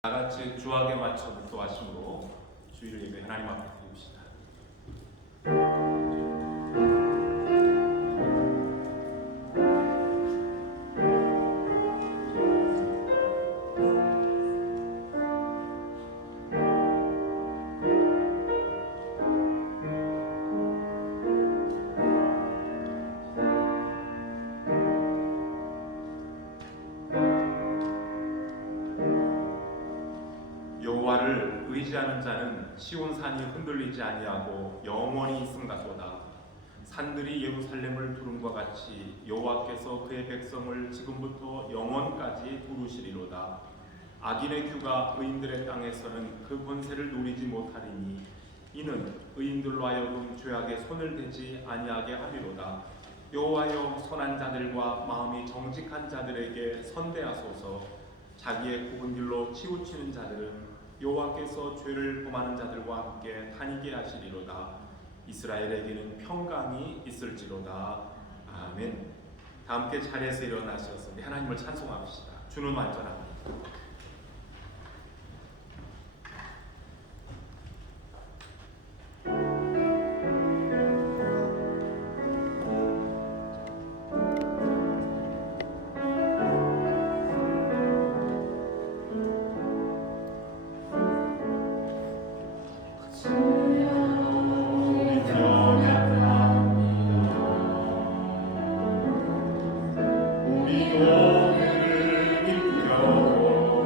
다같이 주악에 맞춰 묵도하심으로 주의를 예배 하나님 앞에 드립시다. 여호와를 의지하는 자는 시온산이 흔들리지 아니하고 영원히 있음같도다. 산들이 예루살렘을 두름과 같이 여호와께서 그의 백성을 지금부터 영원까지 두르시리로다. 악인의 규가 의인들의 땅에서는 그 권세를 누리지 못하리니 이는 의인들로 하여금 죄악에 손을 대지 아니하게 하리로다. 여호와여, 선한 자들과 마음이 정직한 자들에게 선대하소서. 자기의 굽은 길로 치우치는 자들은 여호와께서 죄를 범하는 자들과 함께 다니게 하시리로다. 이스라엘에게는 평강이 있을지로다. 아멘. 다 함께 자리에서 일어나셔서 하나님을 찬송합시다. 주는 완전합니다. 우리 오늘을 믿고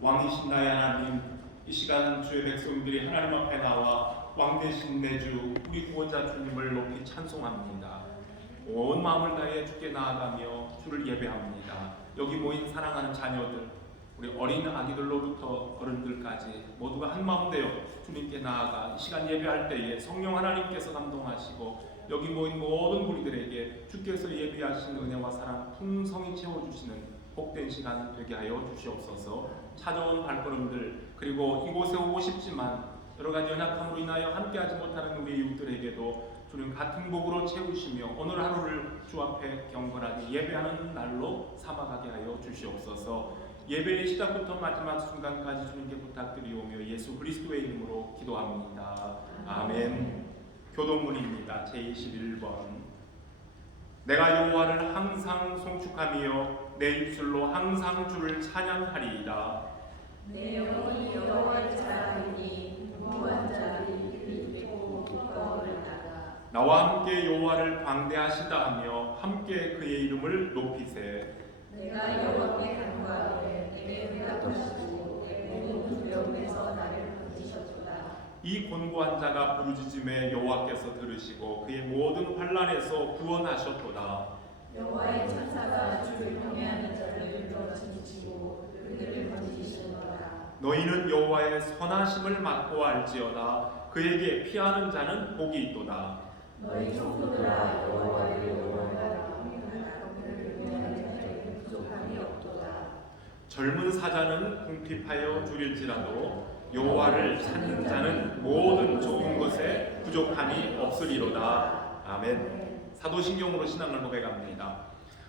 왕이신 나의 하나님, 이 시간 주의 백성들이 하나님 앞에 나와 왕 되신 내 주 우리 구원자 주님을 높이 찬송합니다. 온 마음을 다해 주께 나아가며 주를 예배합니다. 여기 모인 사랑하는 자녀들, 우리 어린 아기들로부터 어른들까지 모두가 한 마음 되어 주님께 나아가 이 시간 예배할 때에 성령 하나님께서 감동하시고 여기 모인 모든 우리들에게 주께서 예비하신 은혜와 사랑 풍성히 채워주시는 복된 시간 되게 하여 주시옵소서. 찾아온 발걸음들, 그리고 이곳에 오고 싶지만 여러가지 연약함으로 인하여 함께하지 못하는 우리 이웃들에게도 주님 같은 복으로 채우시며 오늘 하루를 주 앞에 경건하게 예배하는 날로 삼아가게 하여 주시옵소서. 예배의 시작부터 마지막 순간까지 주님께 부탁드리오며 예수 그리스도의 이름으로 기도합니다. 아멘. 교도문입니다. 제21번. 내가 여호와를 항상 송축하며 내 입술로 항상 주를 찬양하리이다. 내 영혼이 여호와를 자랑하니 무고한 자들이 입이 되고 기뻐하리이다. 나와 함께 여호와를 광대하시다 하며 함께 그의 이름을 높이세. 내가 여호와께 간구하되 내게 응답하시고 내 모든 두려움에서 나를 건지셨도다. 이 곤고한 자가 부르짖음에 여호와께서 들으시고 그의 모든 환난에서 구원하셨도다. 여호와의 천사가 주를 경외하는 자를 불러 진치고 그들을 건지시도다. 너희는 여호와의 선하심을 맛보 알지어다. 그에게 피하는 자는 복이 있도다. 너희 성도들아 여호와를 영원하라. 그를 경외하는 자에게 부족함이 없도다. 젊은 사자는 궁핍하여 줄일지라도 여호와를 찾는 자는 모든 좋은 것에 부족함이 없으리로다. 아멘. 사도신경으로 신앙을 고백합니다.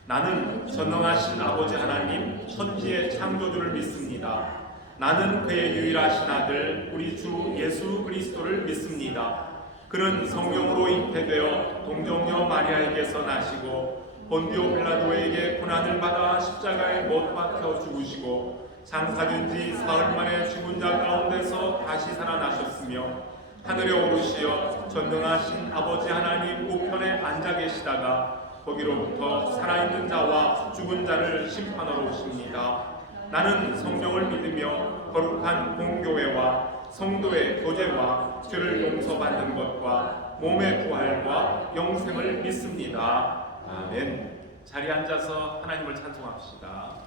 나는 전능하신 아버지 하나님 천지의 창조주를 믿습니다. 나는 그의 유일하신 아들 우리 주 예수 그리스도를 믿습니다. 그는 성령으로 잉태되어 동정녀 마리아에게서 나시고 본디오 빌라도에게 고난을 받아 십자가에 못 박혀 죽으시고 장사된 지 사흘 만에 죽은 자 가운데서 다시 살아나셨으며 하늘에 오르시어 전능하신 아버지 하나님 우편에 앉아 계시다가 거기로부터 살아있는 자와 죽은 자를 심판하러 오십니다. 나는 성령을 믿으며 거룩한 공교회와 성도의 교제와 죄를 용서받는 것과 몸의 부활과 영생을 믿습니다. 아멘. 자리에 앉아서 하나님을 찬송합시다.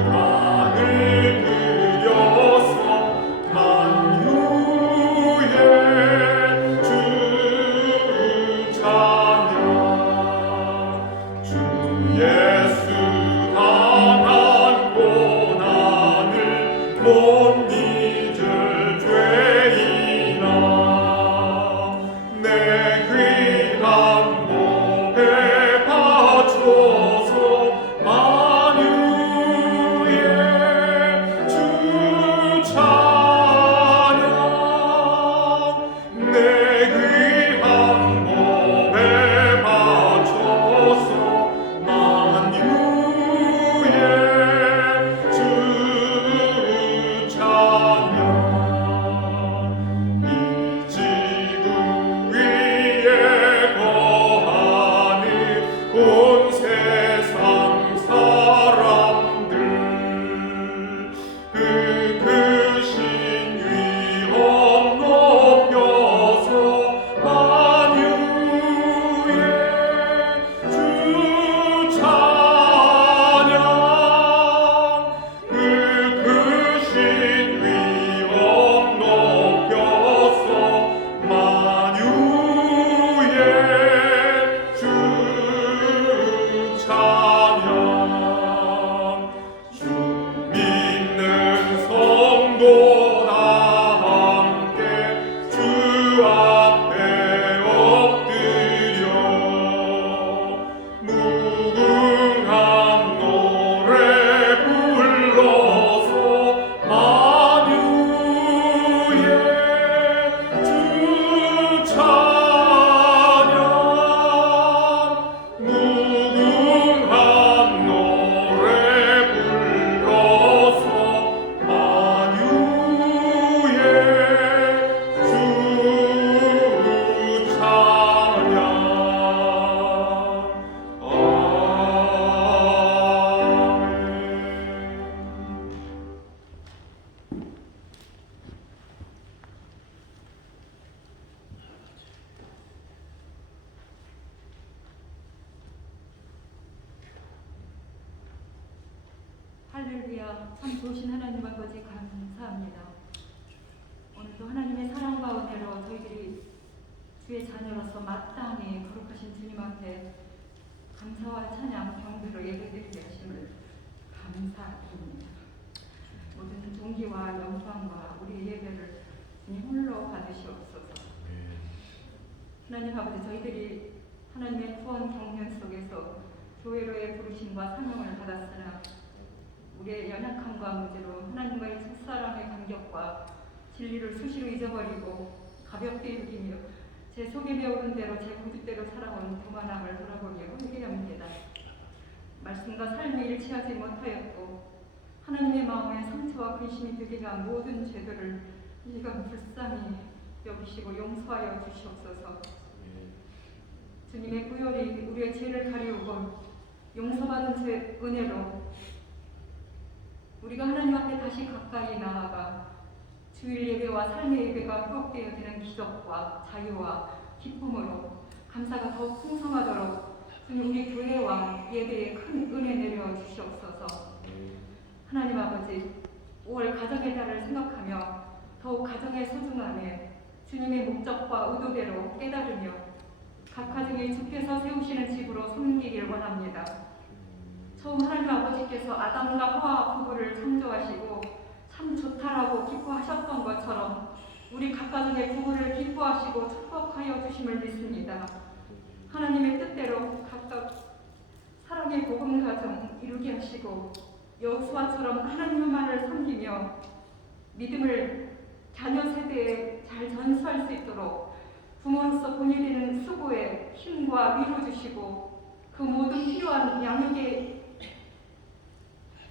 금멸류관을 들여서 만유의 할렐루야. 참 좋으신 하나님 아버지 감사합니다. 오늘도 하나님의 사랑과 은혜로 저희들이 주의 자녀로서 마땅히 거룩하신 주님 앞에 감사와 찬양 경배로 예배드리게 하심을 감사드립니다. 모든 존귀와 영광과 우리의 예배를 주님 홀로 받으시옵소서. 하나님 아버지, 저희들이 하나님의 구원 경륜 속에서 교회로의 부르심과 사명을 받았으나 우리의 연약함과 문제로 하나님과의 첫사랑의 간격과 진리를 수시로 잊어버리고 가볍게 여기며 제 속에 배우는 대로 제 고집대로 살아온 교만함을 돌아보며 회개합니다. 말씀과 삶이 일치하지 못하였고 하나님의 마음에 상처와 근심이 되게 한 모든 죄들을 이가 불쌍히 여기시고 용서하여 주시옵소서. 주님의 구혈이 우리의 죄를 가리우고 용서받은 죄 은혜로 우리가 하나님 앞에 다시 가까이 나아가 주일 예배와 삶의 예배가 회복되어 되는 기적과 자유와 기쁨으로 감사가 더욱 풍성하도록 주님 우리 교회와 예배에 큰 은혜 내려 주시옵소서. 하나님 아버지, 5월 가정의 달을 생각하며 더욱 가정의 소중함에 주님의 목적과 의도대로 깨달으며 각 가정이 주께서 세우시는 집으로 섬기길 원합니다. 처음 하나님 아버지께서 아담과 하와 부부를 창조하시고 참 좋다라고 기뻐하셨던 것처럼 우리 각 가정의 부부를 기뻐하시고 축복하여 주심을 믿습니다. 하나님의 뜻대로 각각 사랑의 복음 가정 이루게 하시고 여호수아처럼 하나님만을 섬기며 믿음을 자녀 세대에 잘 전수할 수 있도록 부모로서 본이 되는 수고에 힘과 위로 주시고 그 모든 필요한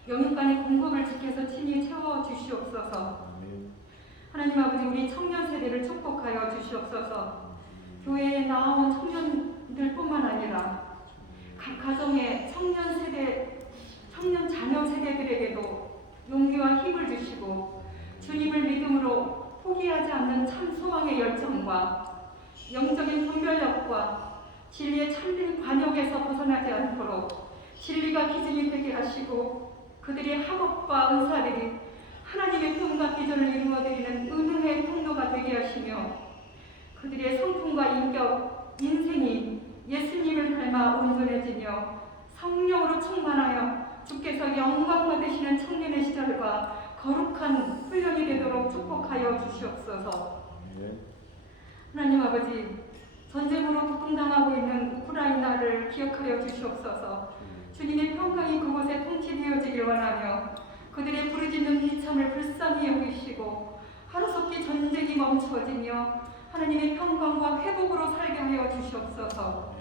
영육간의 공급을 주께서 친히 채워 주시옵소서. 하나님 아버지, 우리 청년 세대를 축복하여 주시옵소서. 교회에 나온 청년들뿐만 아니라 각 가정의 청년 자녀 세대들에게도 용기와 힘을 주시고 주님을 믿음으로 포기하지 않는 참 소망의 열정과 영적인 분별력과 진리의 참된 관역에서 벗어나지 않도록 진리가 기준이 되게 하시고 그들의 학업과 은사들이 하나님의 꿈과 비전을 이루어드리는 은혜의 통로가 되게 하시며 그들의 성품과 인격, 인생이 예수님을 닮아 온전해지며 성령으로 충만하여 주께서 영광 받으시는 청년의 시절과 거룩한 훈련이 되도록 축복하여 주시옵소서. 하나님 아버지, 전쟁으로 고통당하고 있는 우크라이나를 기억하여 주시옵소서. 주님의 평강이 그곳에 통치되어지길 원하며 그들의 부르짖는 비참을 불쌍히 여기시고 하루속히 전쟁이 멈추어지며 하나님의 평강과 회복으로 살게 하여 주시옵소서.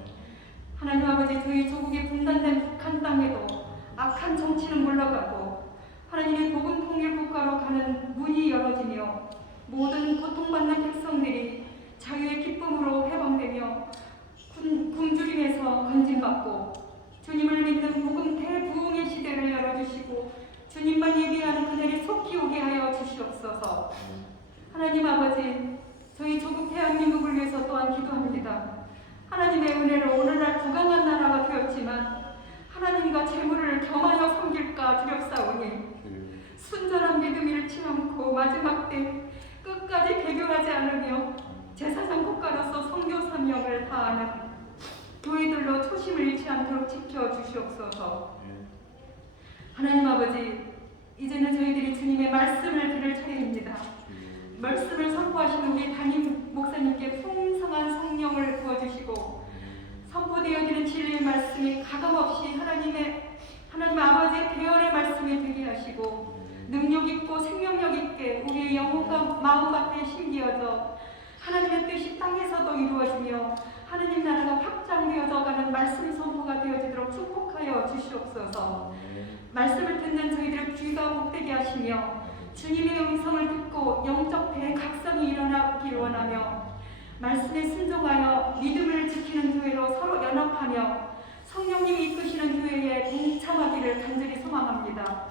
하나님 아버지, 저희 조국의 분단된 북한 땅에도 악한 정치는 물러가고 하나님의 복음 통일 국가로 가는 문이 열어지며 모든 고통받는 백성들이 자유의 기쁨으로 해방되며 굶주림에서 건진받고 주님을 믿는 복음 대부흥의 시대를 열어주시고 주님만 예비하는 그날이 속히 오게 하여 주시옵소서. 하나님 아버지, 저희 조국 대한민국을 위해서 또한 기도합니다. 하나님의 은혜로 오늘날 부강한 나라가 되었지만 하나님과 재물을 겸하여 섬길까 두렵사오니 순전한 믿음 잃지 않고 마지막 때 끝까지 배교하지 않으며 제사장 국가로서 선교 사명을 다하는 교회들로 초심을 잃지 않도록 지켜주시옵소서. 하나님 아버지, 이제는 저희들이 주님의 말씀을 들을 차례입니다. 말씀을 선포하시는 우리 담임 목사님께 풍성한 성령을 부어주시고 선포되어지는 진리의 말씀이 가감없이 하나님 아버지의 대언의 말씀이 되게 하시고 능력있고 생명력있게 우리의 영혼과 마음밭에 심기어져 하나님의 뜻이 땅에서도 이루어지며 하나님 나라가 확장되어져 가는 말씀 선포가 되어지도록 축복하여 주시옵소서. 말씀을 듣는 저희들의 귀가 복되게 하시며 주님의 음성을 듣고 영적 대각성이 일어나길 원하며 말씀에 순종하여 믿음을 지키는 교회로 서로 연합하며 성령님이 이끄시는 교회에 동참하기를 간절히 소망합니다.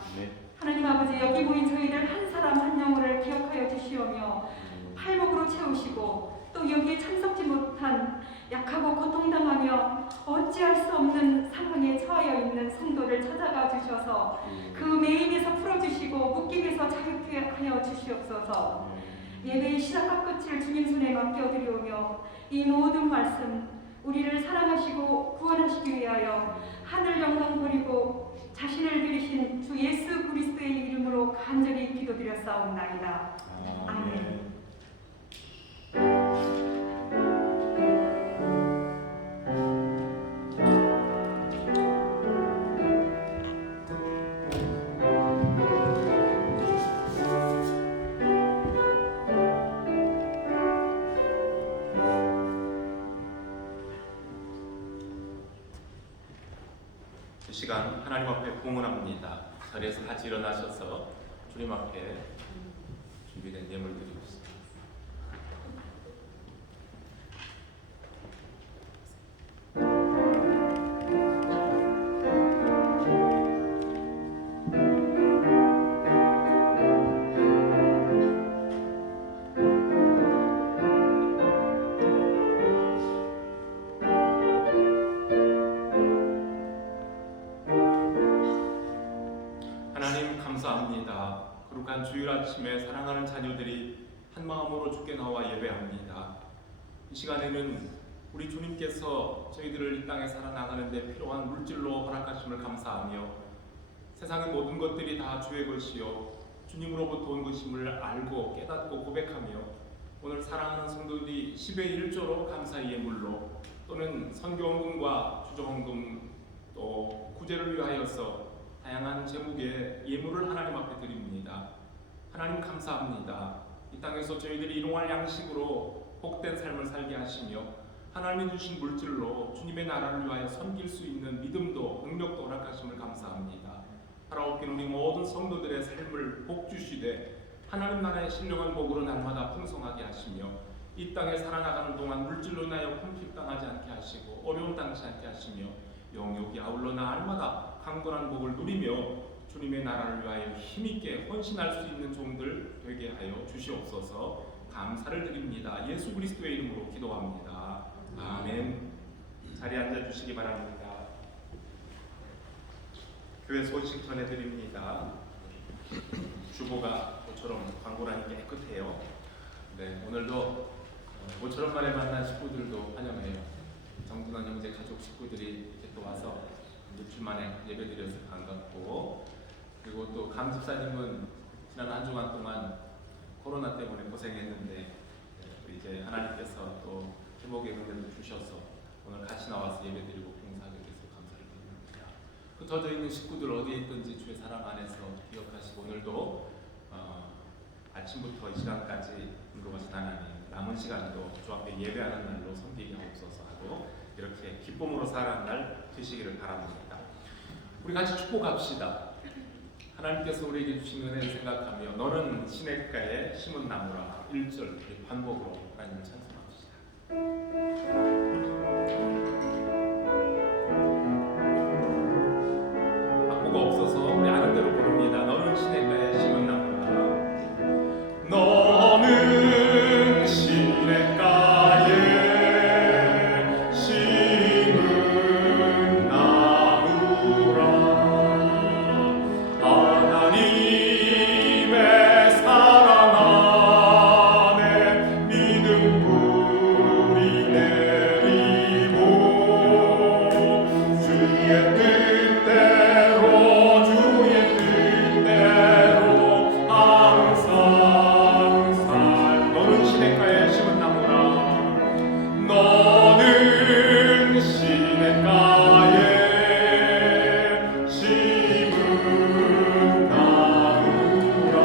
하나님 아버지, 여기 모인 저희들 한 사람 한 영혼을 기억하여 주시오며 팔복으로 채우시고 또 여기에 참석지 못한 약하고 고통당하며 어찌할 수 없는 상황에 처하여 있는 있는 성도를 찾아가 주셔서 그 매임에서 풀어주시고 묶임에서 자유케 하여 주시옵소서. 예배의 시작과 끝을 주님 손에 맡겨드리오며 이 모든 말씀 우리를 사랑하시고 구원하시기 위하여 하늘 영광 버리고 자신을 드리신 주 예수 그리스도의 이름으로 간절히 기도드렸사옵나이다. 아멘. 이 시간 하나님 앞에 봉헌합니다. 자리에서 같이 일어나셔서 주님 앞에 준비된 예물 드리겠습니다. 하나님 감사합니다. 거룩한 주일 아침에 사랑하는 자녀들이 한 마음으로 주께 나와 예배합니다. 이 시간에는 우리 주님께서 저희들을 이 땅에 살아나가는 데 필요한 물질로 허락하심을 감사하며 세상의 모든 것들이 다 주의 것이요 주님으로부터 온 것임을 알고 깨닫고 고백하며 오늘 사랑하는 성도들이 10의 1조로 감사의 예물로 또는 선교헌금과 주조헌금 또 구제를 위하여서 다양한 제목의 예물을 하나님 앞에 드립니다. 하나님 감사합니다. 이 땅에서 저희들이 일용할 양식으로 복된 삶을 살게 하시며 하나님이 주신 물질로 주님의 나라를 위하여 섬길 수 있는 믿음도 능력도 허락하심을 감사합니다. 하나님께 우리 모든 성도들의 삶을 복 주시되 하나님 나라의 신령한 복으로 날마다 풍성하게 하시며 이 땅에 살아나가는 동안 물질로 인하여 궁핍당하지 않게 하시고 어려움 당치 않게 하시며 영육이 아울러 날마다 강건한 복을 누리며 주님의 나라를 위하여 힘있게 헌신할 수 있는 종들 되게 하여 주시옵소서. 감사를 드립니다. 예수 그리스도의 이름으로 기도합니다. 아멘. 자리에 앉아주시기 바랍니다. 교회 소식 전해드립니다. 주보가 모처럼 광고란이 깨끗해요. 네, 오늘도 모처럼 만에 만난 식구들도 환영해요. 정준환 형제 가족 식구들이 이렇게 또 와서 일주일 만에 예배드려서 반갑고, 그리고 또 강 집사님은 지난 한 주간 동안 코로나 때문에 고생했는데 이제 하나님께서 또 회복의 은혜를 주셔서 오늘 같이 나와서 예배드리고 봉사하게 돼서 감사를 드립니다. 흩어져 있는 식구들 어디에 있든지 주의 사랑 안에서 기억하시고 오늘도 아침부터 이 시간까지 인도하신 하나님 남은 시간도 주 앞에 예배하는 날로 섬기게 하옵소서 하고 이렇게 기쁨으로 살아가는 날 되시기를 바랍니다. 우리 같이 축복합시다. 하나님께서 우리에게 주신 은혜를 생각하며 너는 시냇가에 심은 나무라 1절 반복으로 하나님을 찬송합시다. 악보가 없어서 우리 아는 대로 부릅니다. 너는 시냇가에 심은 나무라 너는 시냇가에 심은 나무라 하나님의 사랑 안에 믿음 뿌리 내리고 주의 뜻대로 항상 살 너는 시냇가에 심은 나무라 너는 시냇가에 심은 나무라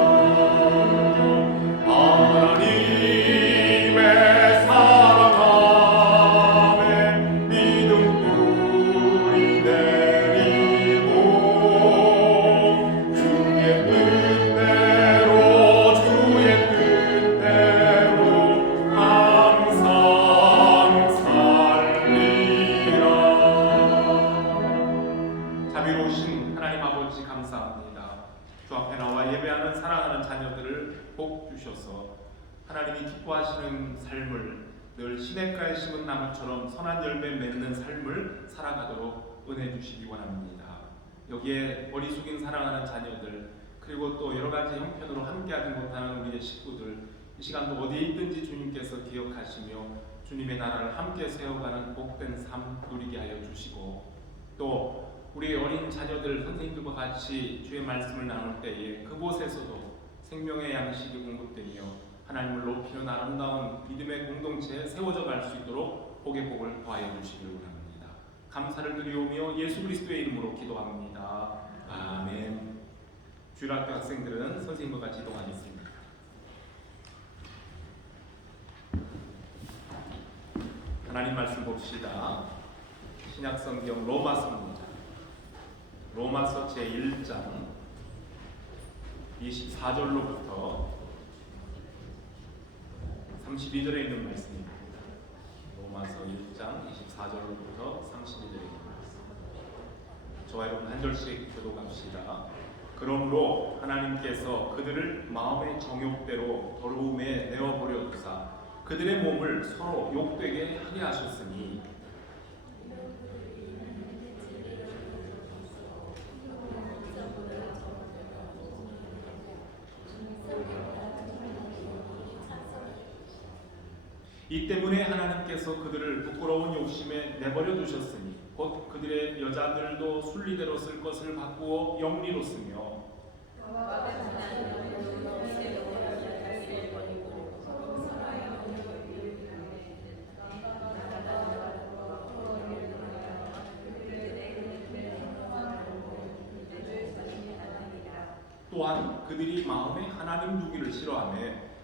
하나님의 사랑 안에 믿음 뿌리 내리고 주의 뜻대로 항상 살리라. 자비로우신 하나님 아버지 감사합니다. 주 앞에 나와 예배하는 사랑하는 자녀들을 복 주셔서 하나님이 기뻐하시는 삶을 늘 시냇가에 심은 나무처럼 선한 열매 맺는 삶을 살아가도록 은혜 주시기 원합니다. 여기에 머리 숙인 사랑하는 자녀들, 그리고 또 여러 가지 형편으로 함께하지 못하는 우리의 식구들, 이 시간도 어디에 있든지 주님께서 기억하시며 주님의 나라를 함께 세워가는 복된 삶 누리게 하여 주시고, 또 우리 어린 자녀들 선생님들과 같이 주의 말씀을 나눌 때에 그곳에서도 생명의 양식이 공급되며 하나님을 높이는 아름다운 믿음의 공동체에 세워져 갈 수 있도록 복의 복을 더하여 주시기를 원합니다. 감사를 드리오며 예수 그리스도의 이름으로 기도합니다. 아멘. 주일학교 학생들은 선생님과 같이 이동하겠습니다. 하나님 말씀 봅시다. 신약성경 로마서입니다. 로마서 제1장 24절로부터 32절에 있는 말씀입니다. 로마서 1장 24절로부터 32절에 있는 말씀. 저와 여러분 한 절씩 교독합시다. 그러므로 하나님께서 그들을 마음의 정욕대로 더러움에 내어버려 두사 그들의 몸을 서로 욕되게 하게 하셨으니, 이 때문에 하나님께서 그들을 부끄러운 욕심에 내버려 두셨으니 곧 그들의 여자들도 순리대로 쓸 것을 바꾸어 영리로 쓰며 또한 그들이 마음에 하나님 두기를 싫어하며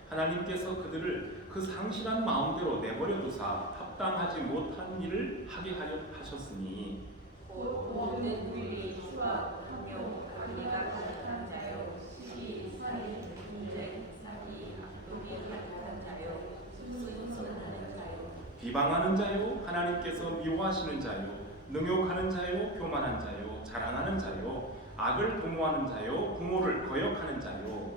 하나님께서 그들을 그 상실한 마음대로 내버려 두사 합당하지 못한 일을 하게 하려 하셨으니, 모든 우리 수와 탐욕, 악의가 가득한 자요, 시기, 살인, 분쟁, 사기, 악독이 가득한 자요, 순순하는 자요, 비방하는 자요, 하나님께서 미워하시는 자요, 능욕하는 자요, 교만한 자요, 자랑하는 자요, 악을 도모하는 자요, 부모를 거역하는 자요,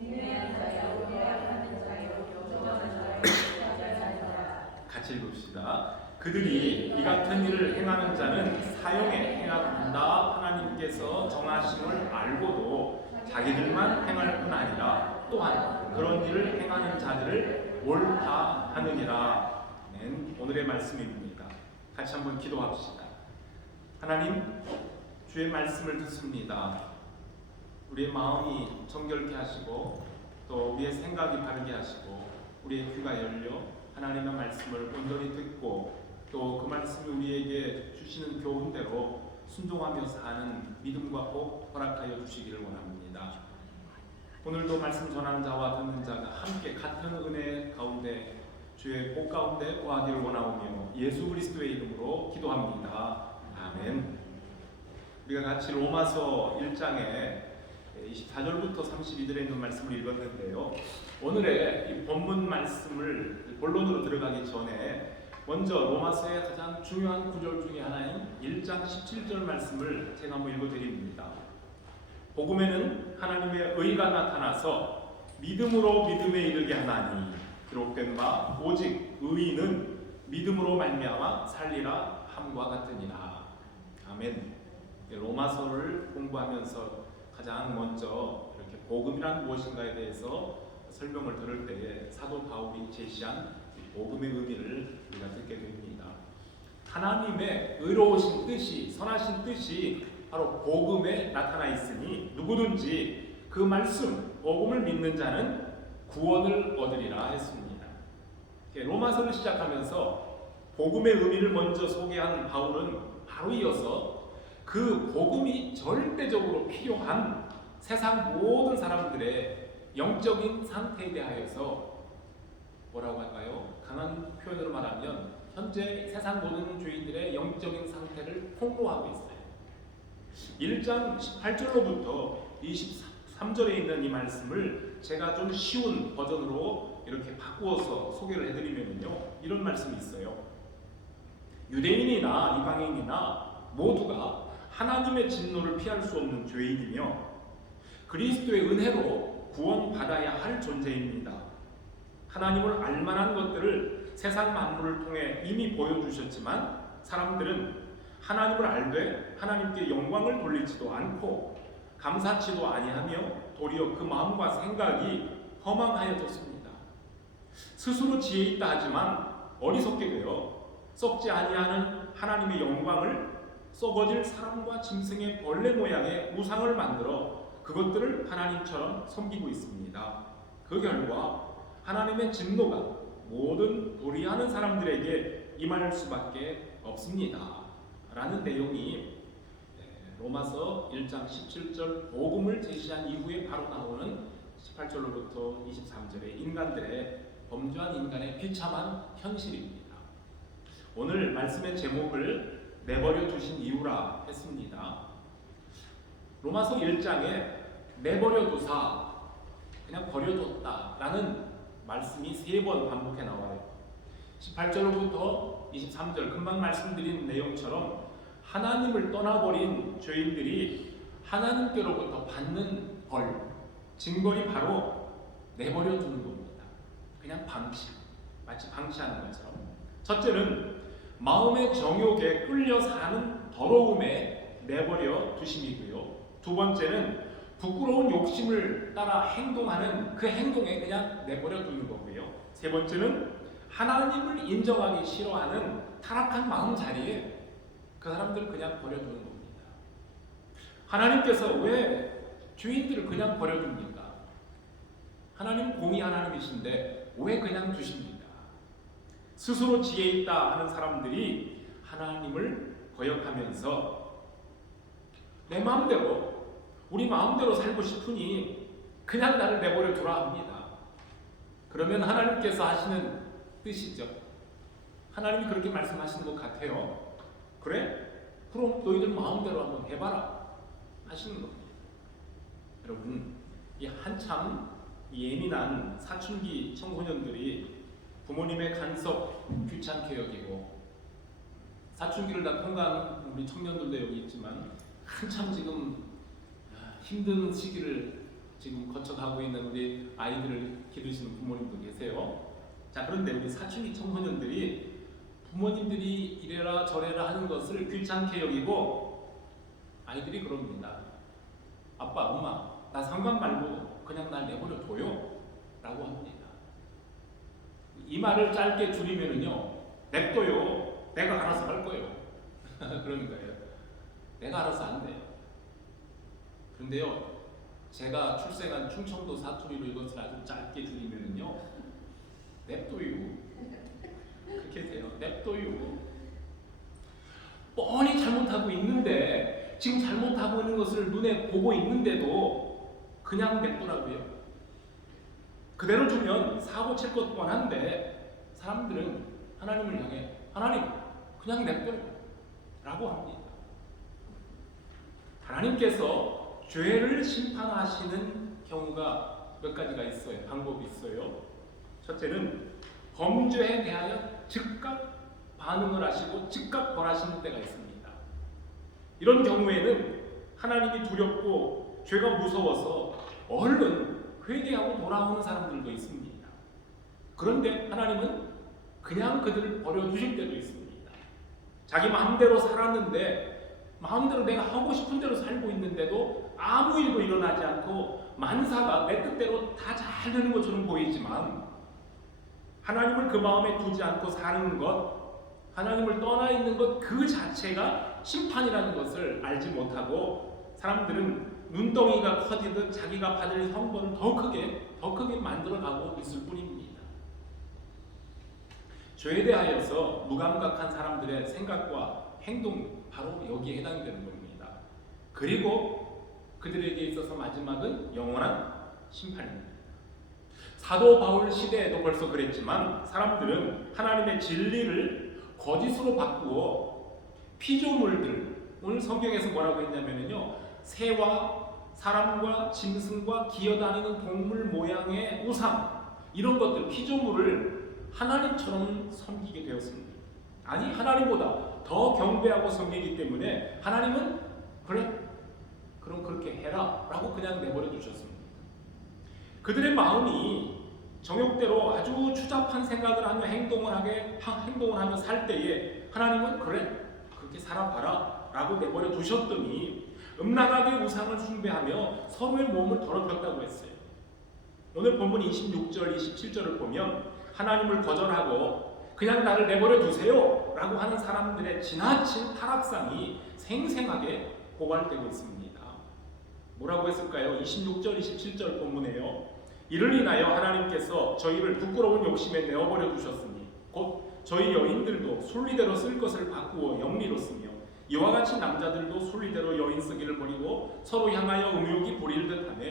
인내한 자요, 해악하는 자요, 정정한 자요, 자잘한 자. 같이 읽읍시다. 그들이 이 같은 일을 행하는 자는 사형에 행한다. 하나님께서 정하심을 알고도 자기들만 행할 뿐 아니라 또한 그런 일을 행하는 자들을 옳다 하느니라. 오늘의 말씀입니다. 같이 한번 기도합시다. 하나님, 주의 말씀을 듣습니다. 우리의 마음이 정결케 하시고 또 우리의 생각이 바르게 하시고 우리의 귀가 열려 하나님의 말씀을 온전히 듣고 또 그 말씀이 우리에게 주시는 교훈대로 순종하며 사는 믿음과 복 허락하여 주시기를 원합니다. 오늘도 말씀 전하는 자와 듣는 자가 함께 같은 은혜 가운데 주의 복 가운데 거하기를 원하오며 예수 그리스도의 이름으로 기도합니다. 아멘. 우리가 같이 로마서 1장에 24절부터 32절에 있는 말씀을 읽었는데요. 오늘의 이 본문 말씀을 본론으로 들어가기 전에 먼저 로마서의 가장 중요한 구절 중에 하나인 1장 17절 말씀을 제가 한번 읽어드립니다. 복음에는 하나님의 의가 나타나서 믿음으로 믿음에 이르게 하나니 기록된 바 오직 의인은 믿음으로 말미암아 살리라 함과 같으니라. 아멘. 로마서를 공부하면서 가장 먼저 이렇게 복음이란 무엇인가에 대해서 설명을 들을 때에 사도 바울이 제시한 복음의 의미를 우리가 듣게 됩니다. 하나님의 의로우신 뜻이, 선하신 뜻이 바로 복음에 나타나 있으니 누구든지 그 말씀, 복음을 믿는 자는 구원을 얻으리라 했습니다. 로마서를 시작하면서 복음의 의미를 먼저 소개한 바울은 바로 이어서 그 복음이 절대적으로 필요한 세상 모든 사람들의 영적인 상태에 대하여서 뭐라고 할까요? 강한 표현으로 말하면 현재 세상 모든 죄인들의 영적인 상태를 폭로하고 있어요. 1장 18절로부터 23절에 있는 이 말씀을 제가 좀 쉬운 버전으로 이렇게 바꾸어서 소개를 해드리면요, 이런 말씀이 있어요. 유대인이나 이방인이나 모두가 하나님의 진노를 피할 수 없는 죄인이며 그리스도의 은혜로 구원받아야 할 존재입니다. 하나님을 알만한 것들을 세상 만물을 통해 이미 보여주셨지만 사람들은 하나님을 알되 하나님께 영광을 돌리지도 않고 감사치도 아니하며 도리어 그 마음과 생각이 허망하여졌습니다. 스스로 지혜 있다 하지만 어리석게 되어 썩지 아니하는 하나님의 영광을 썩어질 사람과 짐승의 벌레 모양의 우상을 만들어 그것들을 하나님처럼 섬기고 있습니다. 그 결과 하나님의 진노가 모든 도리하는 사람들에게 임할 수밖에 없습니다. 라는 내용이 로마서 1장 17절 복음을 제시한 이후에 바로 나오는 18절로부터 23절의 인간들의 범죄한 인간의 비참한 현실입니다. 오늘 말씀의 제목을 내버려 두신 이유라 했습니다. 로마서 1장에 내버려 두사 그냥 버려뒀다 라는 말씀이 3번 반복해 나와요. 18절로부터 23절 금방 말씀드린 내용처럼 하나님을 떠나버린 죄인들이 하나님께로부터 받는 벌, 징벌이 바로 내버려 두는 겁니다. 그냥 방치, 마치 방치하는 것처럼. 첫째는 마음의 정욕에 끌려 사는 더러움에 내버려 두심이고요. 두 번째는 부끄러운 욕심을 따라 행동하는 그 행동에 그냥 내버려 두는 거고요. 세 번째는 하나님을 인정하기 싫어하는 타락한 마음 자리에 그 사람들을 그냥 버려두는 겁니다. 하나님께서 왜 죄인들을 그냥 버려둡니까? 하나님은 공의 하나님이신데 왜 그냥 두십니까? 스스로 지혜 있다 하는 사람들이 하나님을 거역하면서 내 마음대로 우리 마음대로 살고 싶으니 그냥 나를 내버려 두라 합니다. 그러면 하나님께서 하시는 뜻이죠. 하나님이 그렇게 말씀하시는 것 같아요. 그래? 그럼 너희들 마음대로 한번 해봐라 하시는 겁니다. 여러분, 이 한참 예민한 사춘기 청소년들이 부모님의 간섭 귀찮게 여기고 사춘기를 다 통과한 우리 청년들도 여기 있지만 한참 지금 힘든 시기를 지금 거쳐가고 있는 우리 아이들을 기르시는 부모님도 계세요. 자, 그런데 우리 사춘기 청소년들이 부모님들이 이래라 저래라 하는 것을 귀찮게 여기고 아이들이 그럽니다. 아빠, 엄마, 나 상관 말고 그냥 날 내버려 둬요 라고 합니다. 이 말을 짧게 줄이면은요, 냅둬요, 내가 알아서 할 거예요. 그러는 거예요. 내가 알아서 안 돼요. 그런데요, 제가 출생한 충청도 사투리로 이것을 아주 짧게 줄이면은요, 냅둬요. 그렇게 돼요. 냅둬요. 뻔히 잘못하고 있는데, 지금 잘못하고 있는 것을 눈에 보고 있는데도 그냥 냅두라고요. 그대로 두면 사고 칠 것 뻔한데 사람들은 하나님을 향해 하나님 그냥 냅둬요 라고 합니다. 하나님께서 죄를 심판하시는 경우가 몇 가지가 있어요. 방법이 있어요. 첫째는 범죄에 대하여 즉각 반응을 하시고 즉각 벌하시는 때가 있습니다. 이런 경우에는 하나님이 두렵고 죄가 무서워서 얼른 회개하고 돌아오는 사람들도 있습니다. 그런데 하나님은 그냥 그들을 버려두실 때도 있습니다. 자기 마음대로 살았는데 마음대로 내가 하고 싶은 대로 살고 있는데도 아무 일도 일어나지 않고 만사가 내 뜻대로 다 잘 되는 것처럼 보이지만 하나님을 그 마음에 두지 않고 사는 것, 하나님을 떠나 있는 것 그 자체가 심판이라는 것을 알지 못하고 사람들은 눈덩이가 커지듯 자기가 받을 형벌을 더 크게 만들어가고 있을 뿐입니다. 죄에 대하여서 무감각한 사람들의 생각과 행동 바로 여기에 해당되는 겁니다. 그리고 그들에게 있어서 마지막은 영원한 심판입니다. 사도 바울 시대에도 벌써 그랬지만 사람들은 하나님의 진리를 거짓으로 바꾸어 피조물들, 오늘 성경에서 뭐라고 했냐면요, 새와 사람과 짐승과 기어다니는 동물 모양의 우상, 이런 것들 피조물을 하나님처럼 섬기게 되었습니다. 아니, 하나님보다 더 경배하고 섬기기 때문에 하나님은 그래, 그럼 그렇게 해라 라고 그냥 내버려 두셨습니다. 그들의 마음이 정욕대로 아주 추잡한 생각을 하며 행동을 하며 살 때에 하나님은 그래, 그렇게 살아봐라 라고 내버려 두셨더니 음란하게 우상을 숭배하며 서로의 몸을 더럽혔다고 했어요. 오늘 본문 26절, 27절을 보면 하나님을 거절하고 그냥 나를 내버려 두세요 라고 하는 사람들의 지나친 타락상이 생생하게 고발되고 있습니다. 뭐라고 했을까요? 26절, 27절 본문에요. 이를 인하여 하나님께서 저희를 부끄러운 욕심에 내어버려 두셨으니 곧 저희 여인들도 순리대로 쓸 것을 바꾸어 영리로 쓰며 이와 같이 남자들도 순리대로 여인 쓰기를 버리고 서로 향하여 음욕이 부릴 듯하며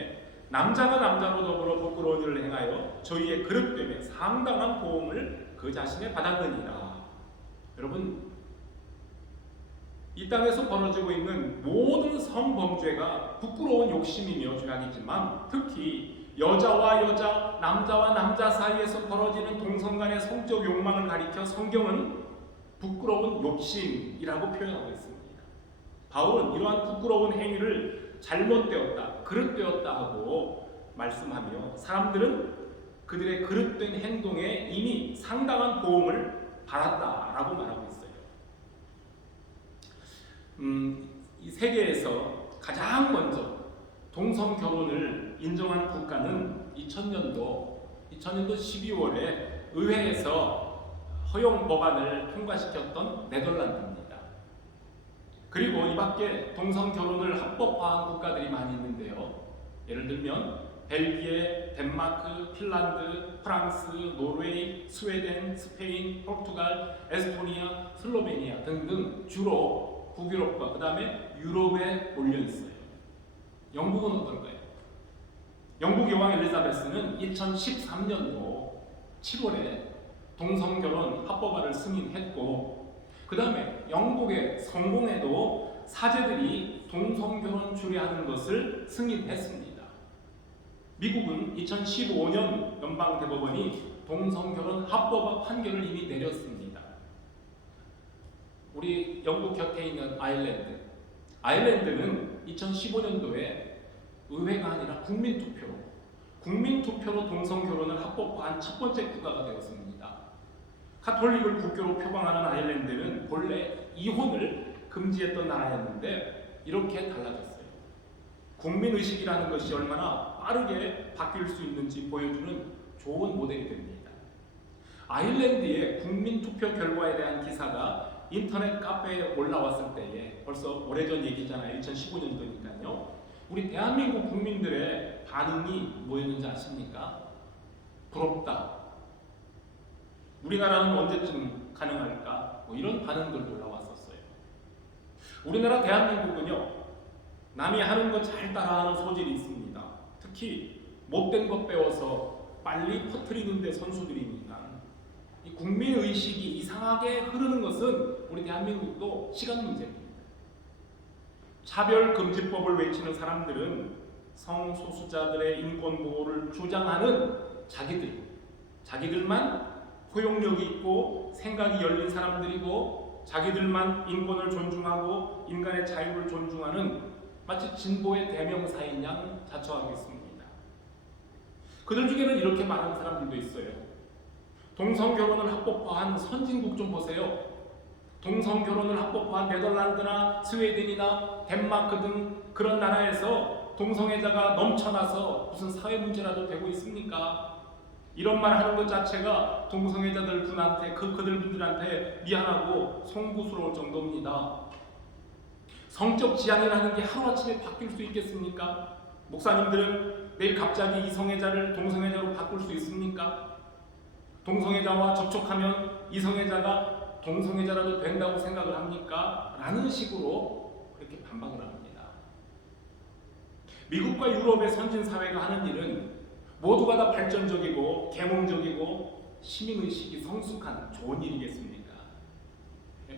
남자가 남자로 더불어 부끄러운 일을 행하여 저희의 그릇됨에 상당한 보응을 그 자신에 받았느니라. 여러분, 이 땅에서 벌어지고 있는 모든 성범죄가 부끄러운 욕심이며 죄악이지만 특히 여자와 여자, 남자와 남자 사이에서 벌어지는 동성 간의 성적 욕망을 가리켜 성경은 부끄러운 욕심이라고 표현하고 있습니다. 바울은 이러한 부끄러운 행위를 잘못되었다, 그릇되었다 하고 말씀하며 사람들은 그들의 그릇된 행동에 이미 상당한 보응을 받았다라고 말하고 있어요. 이 세계에서 가장 먼저 동성 결혼을 인정한 국가는 2000년도 12월에 의회에서 허용 법안을 통과시켰던 네덜란드입니다. 그리고 이 밖에 동성 결혼을 합법화한 국가들이 많이 있는데요. 예를 들면 벨기에, 덴마크, 핀란드, 프랑스, 노르웨이, 스웨덴, 스페인, 포르투갈, 에스토니아, 슬로베니아 등등 주로 북유럽과 그 다음에 유럽에 몰려 있어요. 영국은 어떨까요? 영국 여왕 엘리자베스는 2013년도 7월에 동성결혼 합법화를 승인했고 그 다음에 영국의 성공에도 사제들이 동성결혼 주례하는 것을 승인했습니다. 미국은 2015년 연방대법원이 동성결혼 합법화 판결을 이미 내렸습니다. 우리 영국 곁에 있는 아일랜드는 2015년도에 의회가 아니라 국민투표로 동성결혼을 합법화한 첫 번째 국가가 되었습니다. 카톨릭을 국교로 표방하는 아일랜드는 본래 이혼을 금지했던 나라였는데 이렇게 달라졌어요. 국민의식이라는 것이 얼마나 빠르게 바뀔 수 있는지 보여주는 좋은 모델이 됩니다. 아일랜드의 국민투표 결과에 대한 기사가 인터넷 카페에 올라왔을 때에 벌써 오래전 얘기잖아요. 2015년도니까요. 우리 대한민국 국민들의 반응이 뭐였는지 아십니까? 부럽다. 우리나라는 언제쯤 가능할까? 뭐 이런 반응들도 올라왔었어요. 우리나라 대한민국은요, 남이 하는 거 잘 따라하는 소질이 있습니다. 특히 못된 것 배워서 빨리 퍼뜨리는 데 선수들이니까 이 국민의식이 이상하게 흐르는 것은 우리 대한민국도 시간 문제입니다. 차별금지법을 외치는 사람들은 성소수자들의 인권 보호를 주장하는 자기들만 포용력이 있고 생각이 열린 사람들이고 자기들만 인권을 존중하고 인간의 자유를 존중하는 마치 진보의 대명사인 양 자처하고 있습니다. 그들 중에는 이렇게 말하는 사람들도 있어요. 동성결혼을 합법화한 선진국 좀 보세요. 동성결혼을 합법화한 네덜란드나 스웨덴이나 덴마크 등 그런 나라에서 동성애자가 넘쳐나서 무슨 사회 문제라도 되고 있습니까? 이런 말 하는 것 자체가 동성애자들 분한테 그들 분들한테 미안하고 송구스러울 정도입니다. 성적 지향이라는 게 하루아침에 바뀔 수 있겠습니까? 목사님들은 내일 갑자기 이성애자를 동성애자로 바꿀 수 있습니까? 동성애자와 접촉하면 이성애자가 동성애자라도 된다고 생각을 합니까? 라는 식으로 그렇게 반박을 합니다. 미국과 유럽의 선진사회가 하는 일은 모두가 다 발전적이고 계몽적이고 시민의식이 성숙한 좋은 일이겠습니까?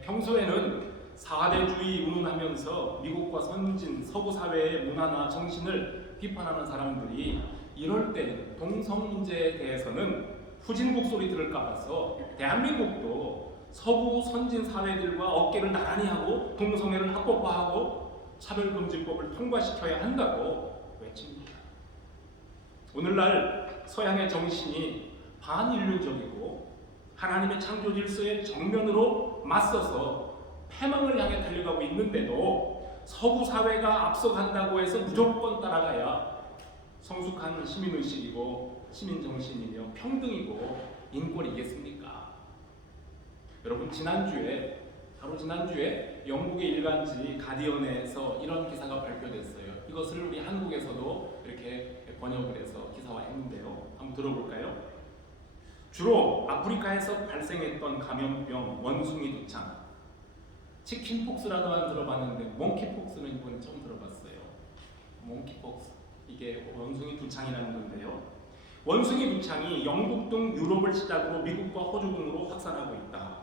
평소에는 사대주의 운운하면서 미국과 선진 서구 사회의 문화나 정신을 비판하는 사람들이 이럴 때 동성 문제에 대해서는 후진국 소리 들을까 봐서 대한민국도 서구 선진 사회들과 어깨를 나란히 하고 동성애를 합법화하고 차별금지법을 통과시켜야 한다고 외칩니다. 오늘날 서양의 정신이 반인륜적이고 하나님의 창조 질서에 정면으로 맞서서 패망을 향해 달려가고 있는데도 서구 사회가 앞서간다고 해서 무조건 따라가야 성숙한 시민의식이고 시민정신이며 평등이고 인권이겠습니까? 여러분, 바로 지난주에 영국의 일간지 가디언에서 이런 기사가 발표됐어요. 이것을 우리 한국에서도 이렇게 번역을 해서 기사화했는데요. 한번 들어볼까요? 주로 아프리카에서 발생했던 감염병 원숭이 두창, 치킨폭스라는 말 들어봤는데 몽키폭스는 이번에 처음 들어봤어요. 몽키폭스, 이게 원숭이 두창이라는 건데요. 원숭이 두창이 영국 등 유럽을 시작으로 미국과 호주 등으로 확산하고 있다.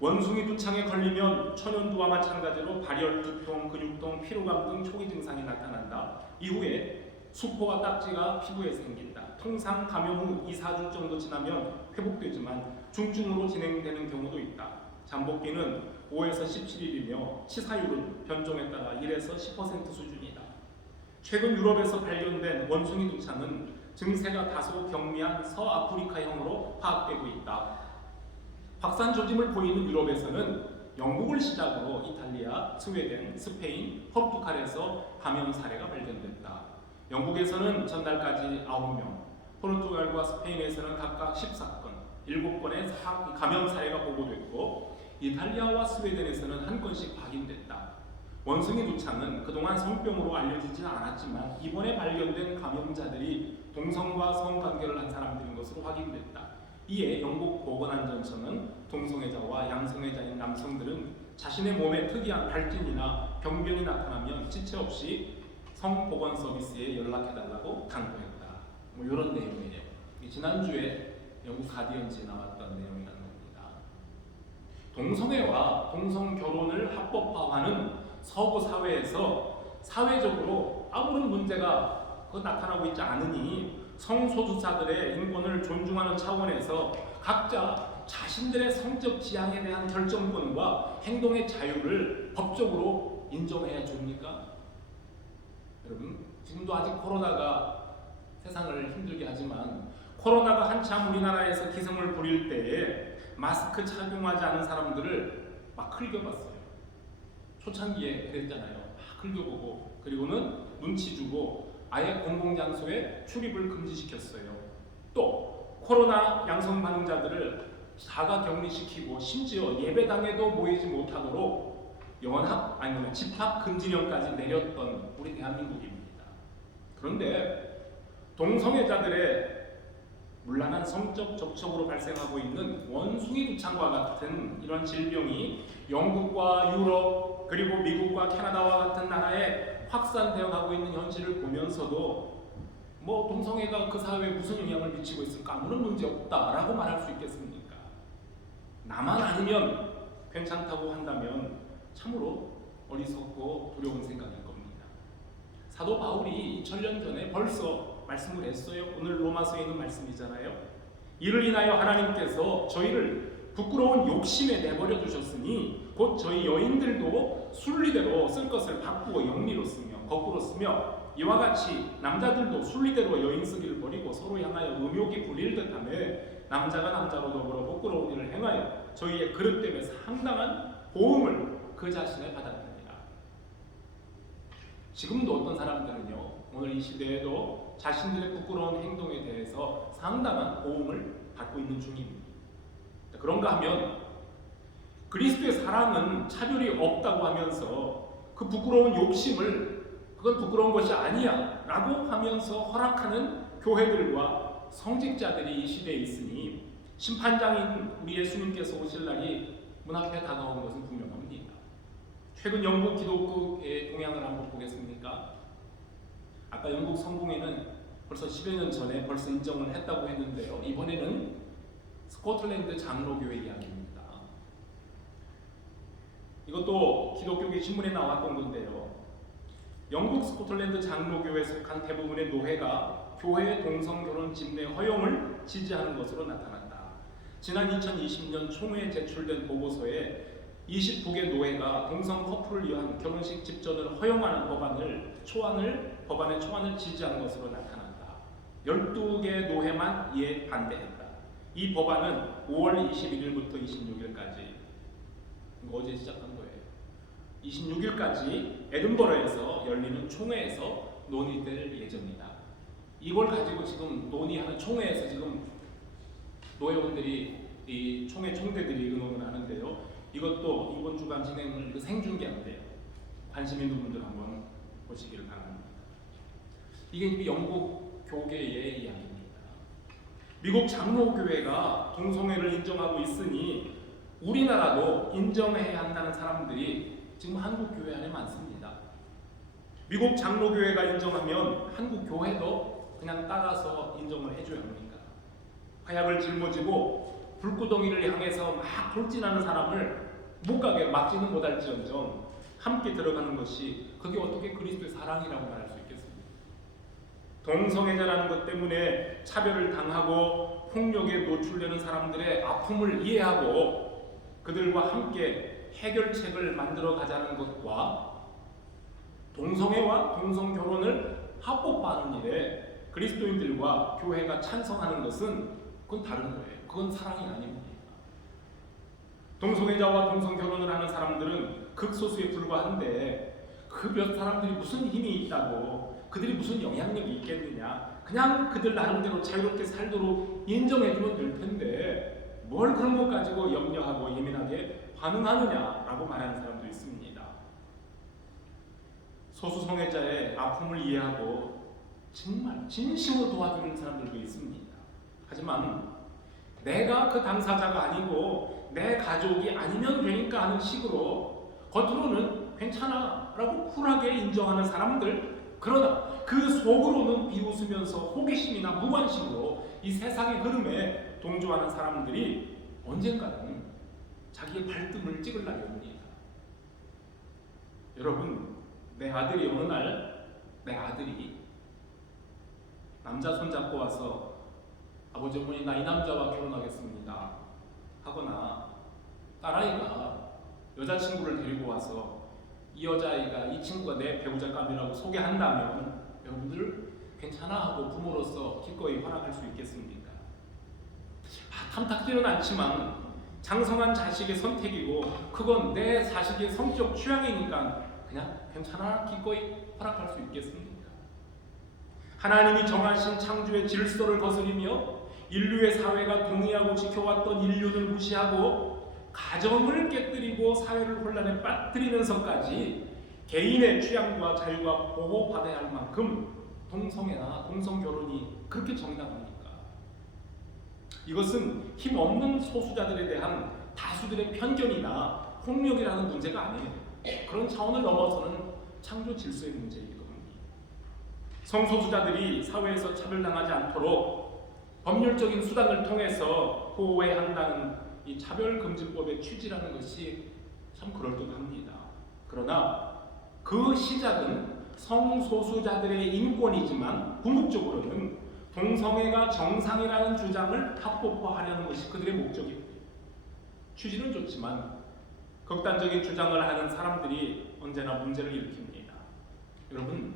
원숭이 두창에 걸리면 천연두와 마찬가지로 발열, 두통, 근육통, 피로감 등 초기 증상이 나타난다. 이후에 수포와 딱지가 피부에 생긴다. 통상 감염 후 2-4주 정도 지나면 회복되지만 중증으로 진행되는 경우도 있다. 잠복기는 5에서 17일이며 치사율은 변종에 따라 1에서 10% 수준이다. 최근 유럽에서 발견된 원숭이 두창은 증세가 다소 경미한 서아프리카형으로 파악되고 있다. 확산 조짐을 보이는 유럽에서는 영국을 시작으로 이탈리아, 스웨덴, 스페인, 포르투갈에서 감염 사례가 발견됐다. 영국에서는 전날까지 9명, 포르투갈과 스페인에서는 각각 14건, 7건의 감염 사례가 보고됐고 이탈리아와 스웨덴에서는 1건씩 확인됐다. 원숭이 두창은 그동안 성병으로 알려지지 않았지만 이번에 발견된 감염자들이 동성과 성관계를 한 사람들인 것으로 확인됐다. 이에 영국 보건안전처는 동성애자와 양성애자인 남성들은 자신의 몸에 특이한 발진이나 병변이 나타나면 지체 없이 성보건 서비스에 연락해달라고 당부했다. 이런 내용이에요. 지난주에 영국 가디언지에 나왔던 내용이라는 겁니다. 동성애와 동성결혼을 합법화하는 서구 사회에서 사회적으로 아무런 문제가 나타나고 있지 않으니 성소수자들의 인권을 존중하는 차원에서 각자 자신들의 성적 지향에 대한 결정권과 행동의 자유를 법적으로 인정해야 줍니까? 여러분, 지금도 아직 코로나가 세상을 힘들게 하지만 코로나가 한참 우리나라에서 기승을 부릴 때에 마스크 착용하지 않은 사람들을 막 긁어봤어요. 초창기에 그랬잖아요. 막 긁어보고 그리고는 눈치 주고 아예 공공장소에 출입을 금지시켰어요. 또 코로나 양성 반응자들을 자가 격리시키고 심지어 예배당에도 모이지 못하도록 집합 금지령까지 내렸던 우리 대한민국입니다. 그런데 동성애자들의 문란한 성적 접촉으로 발생하고 있는 원숭이 두창과 같은 이런 질병이 영국과 유럽 그리고 미국과 캐나다와 같은 나라에 확산되어 가고 있는 현실을 보면서도 동성애가 그 사회에 무슨 영향을 미치고 있을까? 아무런 문제 없다라고 말할 수 있겠습니까? 나만 아니면 괜찮다고 한다면 참으로 어리석고 두려운 생각일 겁니다. 사도 바울이 2000년 전에 벌써 말씀을 했어요. 오늘 로마서에 있는 말씀이잖아요. 이를 인하여 하나님께서 저희를 부끄러운 욕심에 내버려 두셨으니 곧 저희 여인들도 순리대로 쓸 것을 바꾸어 영리로 쓰며 거꾸로 쓰며 이와 같이 남자들도 순리대로 여인 쓰기를 버리고 서로 향하여 음욕이 불릴 듯하며 남자가 남자로 더불어 부끄러운 일을 행하여 저희의 그릇됨에 상당한 보응을 그 자신에 받았느니라. 지금도 어떤 사람들은요, 오늘 이 시대에도 자신들의 부끄러운 행동에 대해서 상당한 보응을 받고 있는 중입니다. 그런가 하면 그리스도의 사랑은 차별이 없다고 하면서 그 부끄러운 욕심을 그건 부끄러운 것이 아니야 라고 하면서 허락하는 교회들과 성직자들이 이 시대에 있으니 심판장인 우리 예수님께서 오실 날이 문 앞에 다가오는 것은 분명합니다. 최근 영국 기독교의 동향을 한번 보겠습니까? 아까 영국 성공회는 벌써 10여 년 전에 벌써 인정을 했다고 했는데요. 이번에는 스코틀랜드 장로교회 이야기입니다. 이것도 기독교계 신문에 나왔던 건데요. 영국 스코틀랜드 장로교회에 속한 대부분의 노회가 교회 동성결혼 집례 허용을 지지하는 것으로 나타난다. 지난 2020년 총회에 제출된 보고서에 29개 노회가 동성 커플을 위한 결혼식 집전을 허용하는 법안의 초안을 지지하는 것으로 나타난다. 12개 노회만 이에 반대했다. 이 법안은 5월 21일부터 26일까지 어제 시작한 거예요. 26일까지 에든버러에서 열리는 총회에서 논의될 예정이다. 이걸 가지고 지금 논의하는 총회에서 지금 노회원들이 이 총회 총대들이 의논을 하는데요. 이것도 이번 주간 진행을 생중계한대요. 관심 있는 분들 한번 보시기를 바랍니다. 이게 영국 교계의 이야기입니다. 미국 장로교회가 동성애를 인정하고 있으니 우리나라도 인정해야 한다는 사람들이 지금 한국 교회 안에 많습니다. 미국 장로교회가 인정하면 한국 교회도 그냥 따라서 인정을 해줘야 합니까? 화약을 짊어지고 불구덩이를 향해서 막 돌진하는 사람을 못 가게 막지는 못할지언정 함께 들어가는 것이 그게 어떻게 그리스도의 사랑이라고 말할 수 있겠습니까? 동성애자라는 것 때문에 차별을 당하고 폭력에 노출되는 사람들의 아픔을 이해하고 그들과 함께 해결책을 만들어 가자는 것과 동성애와 동성결혼을 합법화하는 일에 그리스도인들과 교회가 찬성하는 것은 그건 다른 거예요. 그건 사랑이 아닙니다. 동성애자와 동성결혼을 하는 사람들은 극소수에 불과한데 그 몇 사람들이 무슨 힘이 있다고 그들이 무슨 영향력이 있겠느냐. 그냥 그들 나름대로 자유롭게 살도록 인정해주면 될 텐데 뭘 그런 것 가지고 염려하고 예민하게 반응하느냐라고 말하는 사람도 있습니다. 소수성애자의 아픔을 이해하고 정말 진심으로 도와주는 사람들도 있습니다. 하지만 내가 그 당사자가 아니고 내 가족이 아니면 되니까 하는 식으로 겉으로는 괜찮아 라고 쿨하게 인정하는 사람들, 그러나 그 속으로는 비웃으면서 호기심이나 무관심으로 이 세상의 흐름에 동조하는 사람들이 언젠가는 자기의 발등을 찍을 날이 옵니다. 여러분, 내 아들이 어느 날 내 아들이 남자 손잡고 와서 아버지 어머니 나 이 남자와 결혼하겠습니다 하거나 딸아이가 여자친구를 데리고 와서 이 여자아이가 이 친구가 내 배우자감이라고 소개한다면 여러분들 괜찮아 하고 부모로서 기꺼이 허락할 수 있겠습니까? 탐탁지는 않지만 장성한 자식의 선택이고 그건 내 자식의 성적 취향이니까 그냥 괜찮아 기꺼이 허락할 수 있겠습니까? 하나님이 정하신 창조의 질서를 거스리며 인류의 사회가 동의하고 지켜왔던 인륜을 무시하고 가정을 깨뜨리고 사회를 혼란에 빠뜨리면서까지 개인의 취향과 자유가 보호받아야 할 만큼 동성애나 동성결혼이 그렇게 정당합니까? 이것은 힘없는 소수자들에 대한 다수들의 편견이나 폭력이라는 문제가 아니에요. 그런 차원을 넘어서는 창조 질서의 문제이기도 합니다. 성소수자들이 사회에서 차별당하지 않도록 법률적인 수단을 통해서 보호해야 한다는 이 차별금지법의 취지라는 것이 참 그럴듯합니다. 그러나 그 시작은 성소수자들의 인권이지만 궁극적으로는 동성애가 정상이라는 주장을 합법화하려는 것이 그들의 목적입니다. 취지는 좋지만 극단적인 주장을 하는 사람들이 언제나 문제를 일으킵니다. 여러분,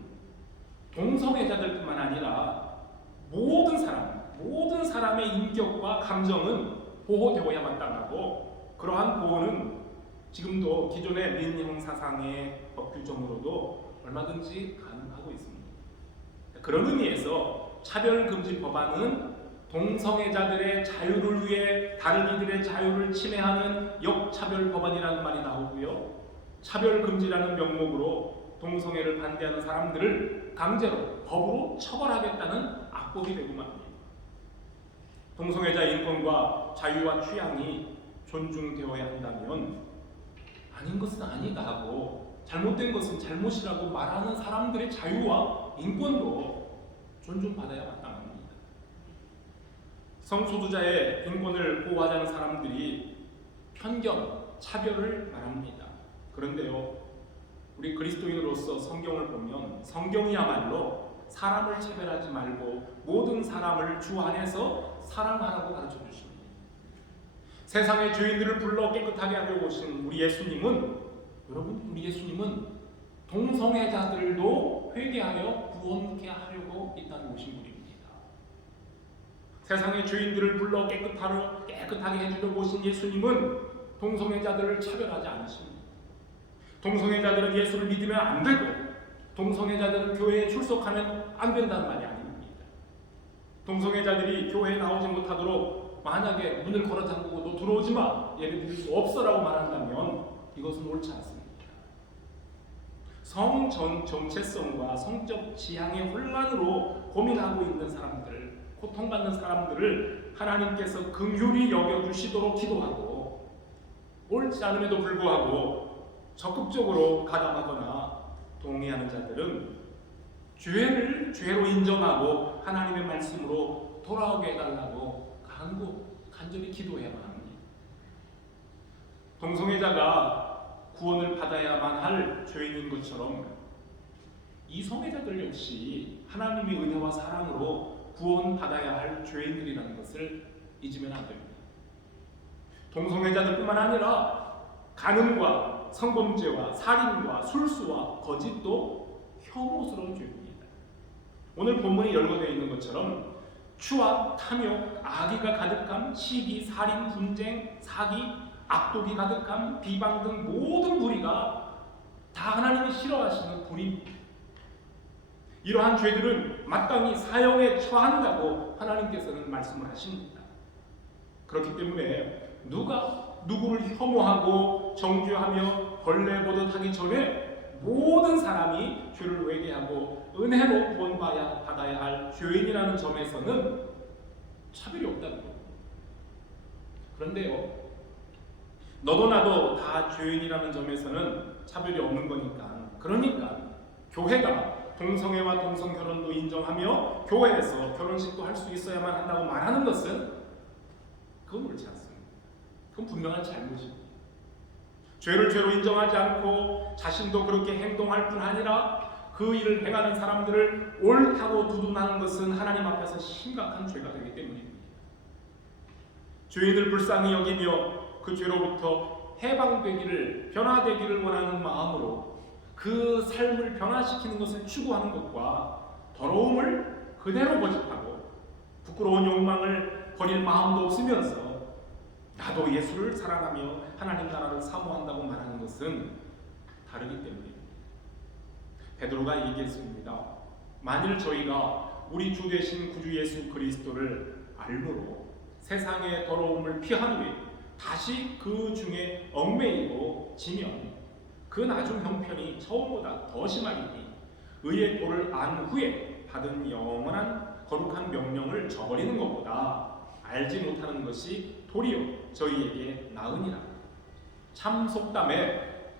동성애자들뿐만 아니라 모든 사람의 인격과 감정은 보호되어야 마땅하고 그러한 보호는 지금도 기존의 민형 사상의 법 규정으로도 얼마든지 가능하고 있습니다. 그런 의미에서 차별금지 법안은 동성애자들의 자유를 위해 다른 이들의 자유를 침해하는 역차별 법안이라는 말이 나오고요. 차별금지라는 명목으로 동성애를 반대하는 사람들을 강제로 법으로 처벌하겠다는 악법이 되고 맙니다. 동성애자 인권과 자유와 취향이 존중되어야 한다면 아닌 것은 아니다 하고 잘못된 것은 잘못이라고 말하는 사람들의 자유와 인권도 존중받아야 마땅합니다. 성소수자의 인권을 보호하자는 사람들이 편견, 차별을 말합니다. 그런데요, 우리 그리스도인으로서 성경을 보면 성경이야말로 사람을 차별하지 말고 모든 사람을 주 안에서 사랑하라고 가르쳐 주십니다. 세상의 죄인들을 불러 깨끗하게 하려 오신 우리 예수님은, 여러분, 우리 예수님은 동성애자들도 회개하여 구원케 하려고 이 땅에 오신 분입니다. 세상의 죄인들을 불러 깨끗하게 해주려고 오신 예수님은 동성애자들을 차별하지 않으십니다. 동성애자들은 예수를 믿으면 안 되고 동성애자들은 교회에 출석하면 안 된다는 말이 아닙니다. 동성애자들이 교회에 나오지 못하도록 만약에 문을 걸어 잠그고 너 들어오지 마, 예배 드릴 수 없어라고 말한다면 이것은 옳지 않습니다. 성 정체성과 성적 지향의 혼란으로 고민하고 있는 사람들, 고통받는 사람들을 하나님께서 긍휼히 여겨주시도록 기도하고 옳지 않음에도 불구하고 적극적으로 가담하거나 동의하는 자들은 죄를 죄로 인정하고 하나님의 말씀으로 돌아오게 해달라고 간절히 기도해야만 합니다. 동성애자가 구원을 받아야만 할 죄인인 것처럼 이성애자들 역시 하나님의 은혜와 사랑으로 구원받아야 할 죄인들이라는 것을 잊으면 안 됩니다. 동성애자들뿐만 아니라 간음과 성범죄와 살인과 술수와 거짓도 혐오스러운 죄입니다. 오늘 본문이 열거되어 있는 것처럼 추악, 탐욕, 악의가 가득함, 시기, 살인, 분쟁, 사기, 악독이 가득함, 비방 등 모든 불의가 다 하나님이 싫어하시는 불의입니다. 이러한 죄들은 마땅히 사형에 처한다고 하나님께서는 말씀을 하십니다. 그렇기 때문에 누가 누구를 혐오하고 정죄하며 벌레 보듯 하기 전에 모든 사람이 죄를 회개하고 은혜로 구원받아야 할 죄인이라는 점에서는 차별이 없다는 겁니다. 그런데요, 너도 나도 다 죄인이라는 점에서는 차별이 없는 거니까, 그러니까 교회가 동성애와 동성결혼도 인정하며 교회에서 결혼식도 할 수 있어야만 한다고 말하는 것은 그건 옳지 않습니다. 그건 분명한 잘못입니다. 죄를 죄로 인정하지 않고 자신도 그렇게 행동할 뿐 아니라 그 일을 행하는 사람들을 옳다고 두둔하는 것은 하나님 앞에서 심각한 죄가 되기 때문입니다. 죄인을 불쌍히 여기며 그 죄로부터 해방되기를, 변화되기를 원하는 마음으로 그 삶을 변화시키는 것을 추구하는 것과 더러움을 그대로 고집하고 부끄러운 욕망을 버릴 마음도 없으면서 나도 예수를 사랑하며 하나님 나라를 사모한다고 말하는 것은 다르기 때문입니다. 베드로가 얘기했습니다. 만일 저희가 우리 주 되신 구주 예수 그리스도를 알므로 세상의 더러움을 피한 후에 다시 그 중에 얽매이고 지면 그 나중 형편이 처음보다 더 심하리니 의의 도를 안 후에 받은 영원한 거룩한 명령을 저버리는 것보다 알지 못하는 것이 도리어 저희에게 나으니라. 참 속담에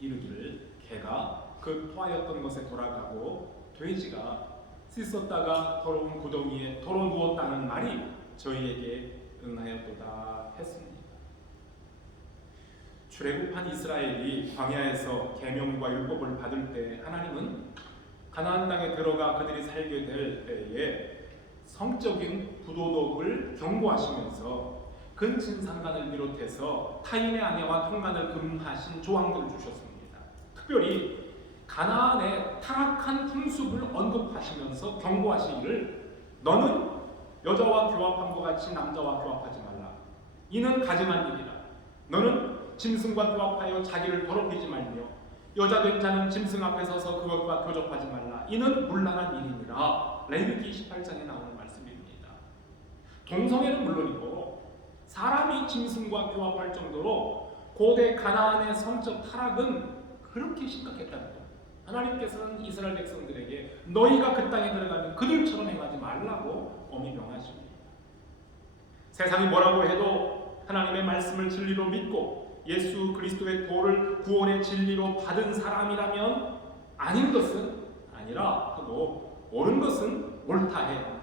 이르기를 개가 그 토하였던 것에 돌아가고 돼지가 씻었다가 더러운 구덩이에 덜어누웠다는 말이 저희에게 응하였도다 했습니다. 출애굽한 이스라엘이 광야에서 계명과 율법을 받을 때 하나님은 가나안 땅에 들어가 그들이 살게 될 때에 성적인 부도덕을 경고하시면서 근친상간을 비롯해서 타인의 아내와 통간을 금하신 조항들을 주셨습니다. 특별히 가나안의 타락한 풍습을 언급하시면서 경고하시기를 너는 여자와 교합함과 같이 남자와 교합하지 말라. 이는 가증한 일이라. 너는 짐승과 교합하여 자기를 더럽히지 말며 여자 된 자는 짐승 앞에 서서 그것과 교접하지 말라. 이는 문란한 일이니라. 레위기 28장에 나오는 말씀입니다. 동성애는 물론이고 사람이 짐승과 교합할 정도로 고대 가나안의 성적 타락은 그렇게 심각했다는 것. 하나님께서는 이스라엘 백성들에게 너희가 그 땅에 들어가면 그들처럼 행하지 말라고 엄히 명하십니다. 세상이 뭐라고 해도 하나님의 말씀을 진리로 믿고 예수 그리스도의 도를 구원의 진리로 받은 사람이라면 아닌 것은 아니라 하고 옳은 것은 옳다 해요.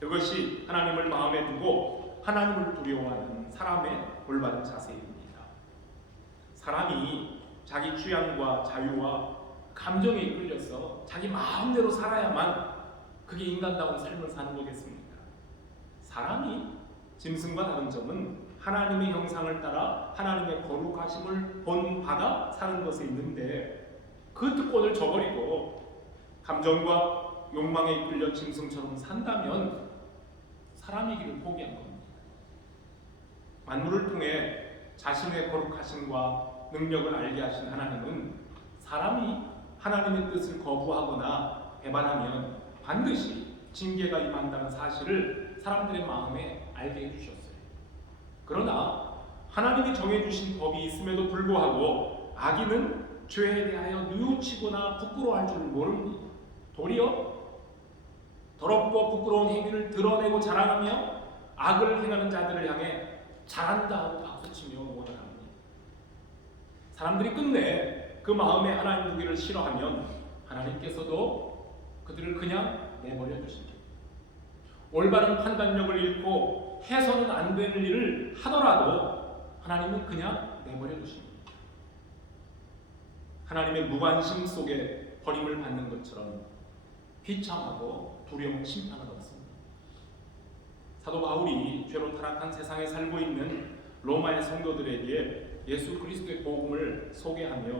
그것이 하나님을 마음에 두고 하나님을 두려워하는 사람의 올바른 자세입니다. 사람이 자기 취향과 자유와 감정에 이끌려서 자기 마음대로 살아야만 그게 인간다운 삶을 사는 거겠습니까? 사람이 짐승과 다른 점은 하나님의 형상을 따라 하나님의 거룩하심을 본받아 사는 것에 있는데 그 특권을 저버리고 감정과 욕망에 이끌려 짐승처럼 산다면 사람이기를 포기한 겁니다. 만물을 통해 자신의 거룩하심과 능력을 알게 하신 하나님은 사람이 하나님의 뜻을 거부하거나 배반하면 반드시 징계가 임한다는 사실을 사람들의 마음에 알게 해주셨어요. 그러나 하나님이 정해주신 법이 있음에도 불구하고 악인은 죄에 대하여 뉘우치거나 부끄러워할 줄 모릅니다. 도리어 더럽고 부끄러운 행위를 드러내고 자랑하며 악을 행하는 자들을 향해 잘한다 하고 박수치며 응원을 합니다. 사람들이 끝내 그 마음에 하나님 두기를 싫어하면 하나님께서도 그들을 그냥 내버려 두십니다. 올바른 판단력을 잃고 해서는 안 되는 일을 하더라도 하나님은 그냥 내버려 두십니다. 하나님의 무관심 속에 버림을 받는 것처럼 비참하고 두려운 심판은 없습니다. 사도 바울이 죄로 타락한 세상에 살고 있는 로마의 성도들에게 예수 그리스도의 복음을 소개하며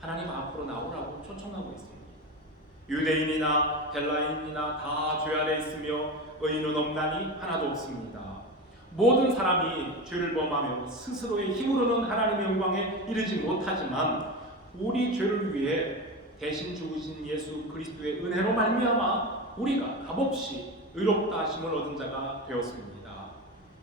하나님 앞으로 나오라고 초청하고 있습니다. 유대인이나 헬라인이나 다 죄 아래 있으며 의인은 없나니 하나도 없습니다. 모든 사람이 죄를 범하며 스스로의 힘으로는 하나님의 영광에 이르지 못하지만 우리 죄를 위해 대신 죽으신 예수 그리스도의 은혜로 말미암아 우리가 값없이 의롭다 하심을 얻은 자가 되었습니다.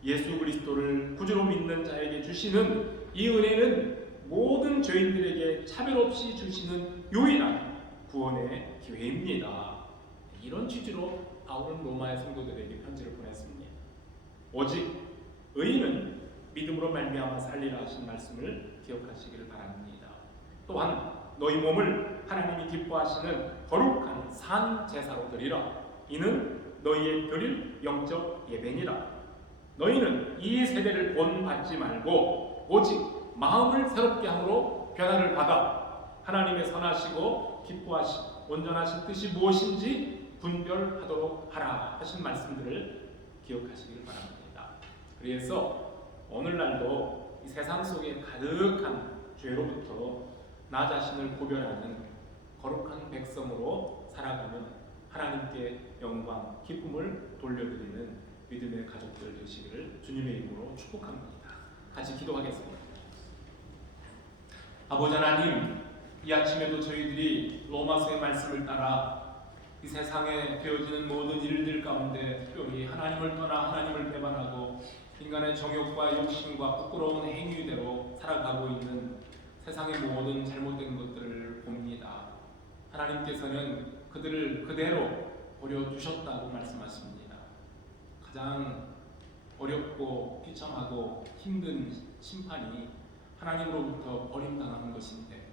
예수 그리스도를 구주로 믿는 자에게 주시는 이 은혜는 모든 죄인들에게 차별 없이 주시는 유일한 구원의 기회입니다. 이런 취지로 바울은 로마의 성도들에게 편지를 보냈습니다. 오직 의인은 믿음으로 말미암아 살리라 하신 말씀을 기억하시기를 바랍니다. 또한 너희 몸을 하나님이 기뻐하시는 거룩한 산 제사로 드리라. 이는 너희의 드릴 영적 예배니라. 너희는 이 세대를 본받지 말고 오직 마음을 새롭게 함으로 변화를 받아 하나님의 선하시고 기뻐하시고 온전하신 뜻이 무엇인지 분별하도록 하라 하신 말씀들을 기억하시길 바랍니다. 그래서 오늘날도 이 세상 속에 가득한 죄로부터 나 자신을 구별하는 거룩한 백성으로 살아가며 하나님께 영광, 기쁨을 돌려드리는 믿음의 가족들 되시기를 주님의 이름으로 축복합니다. 같이 기도하겠습니다. 아버지 하나님, 이 아침에도 저희들이 로마서의 말씀을 따라 이 세상에 되어지는 모든 일들 가운데 특별히 하나님을 떠나 하나님을 배반하고 인간의 정욕과 욕심과 부끄러운 행위대로 살아가고 있는 세상의 모든 잘못된 것들을 봅니다. 하나님께서는 그들을 그대로 버려두셨다고 말씀하십니다. 가장 어렵고 비참하고 힘든 심판이 하나님으로부터 버림당하는 것인데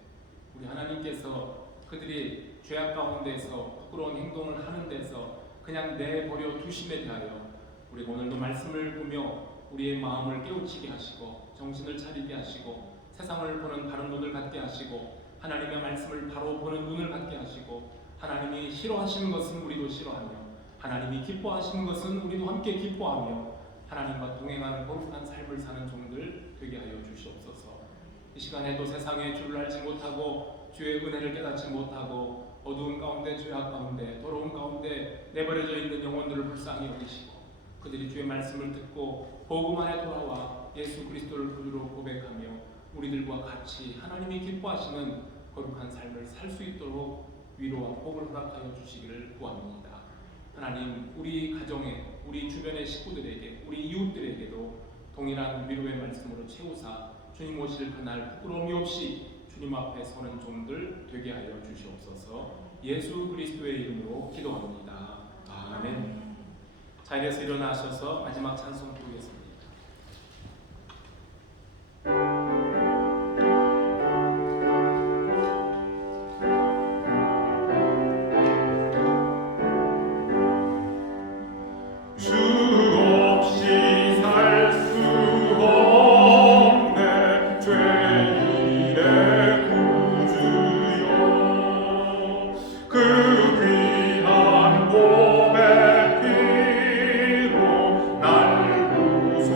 우리 하나님께서 그들이 죄악 가운데서 부끄러운 행동을 하는 데서 그냥 내버려 두심에 대하여 우리 오늘도 말씀을 보며 우리의 마음을 깨우치게 하시고 정신을 차리게 하시고 세상을 보는 바른 눈을 갖게 하시고 하나님의 말씀을 바로 보는 눈을 갖게 하시고 하나님이 싫어하시는 것은 우리도 싫어하며 하나님이 기뻐하시는 것은 우리도 함께 기뻐하며 하나님과 동행하는 거룩한 삶을 사는 종들 되게 하여 주시옵소서. 이 시간에도 세상의 주를 알지 못하고 주의 은혜를 깨닫지 못하고 어두운 가운데 죄악 가운데 더러운 가운데 내버려져 있는 영혼들을 불쌍히 여기시고 그들이 주의 말씀을 듣고 복음 안에 돌아와 예수 그리스도를 구주로 고백하며 우리들과 같이 하나님이 기뻐하시는 거룩한 삶을 살 수 있도록 위로와 복을 허락하여 주시기를 구합니다. 하나님, 우리 가정에, 우리 주변의 식구들에게, 우리 이웃들에게도 동일한 위로의 말씀으로 채우사 주님 오실 그날 부끄러움이 없이 주님 앞에 서는 종들 되게 하여 주시옵소서. 예수 그리스도의 이름으로 기도합니다. 아멘. 자리에서 일어나셔서 마지막 찬송 부르겠습니다. 날 구속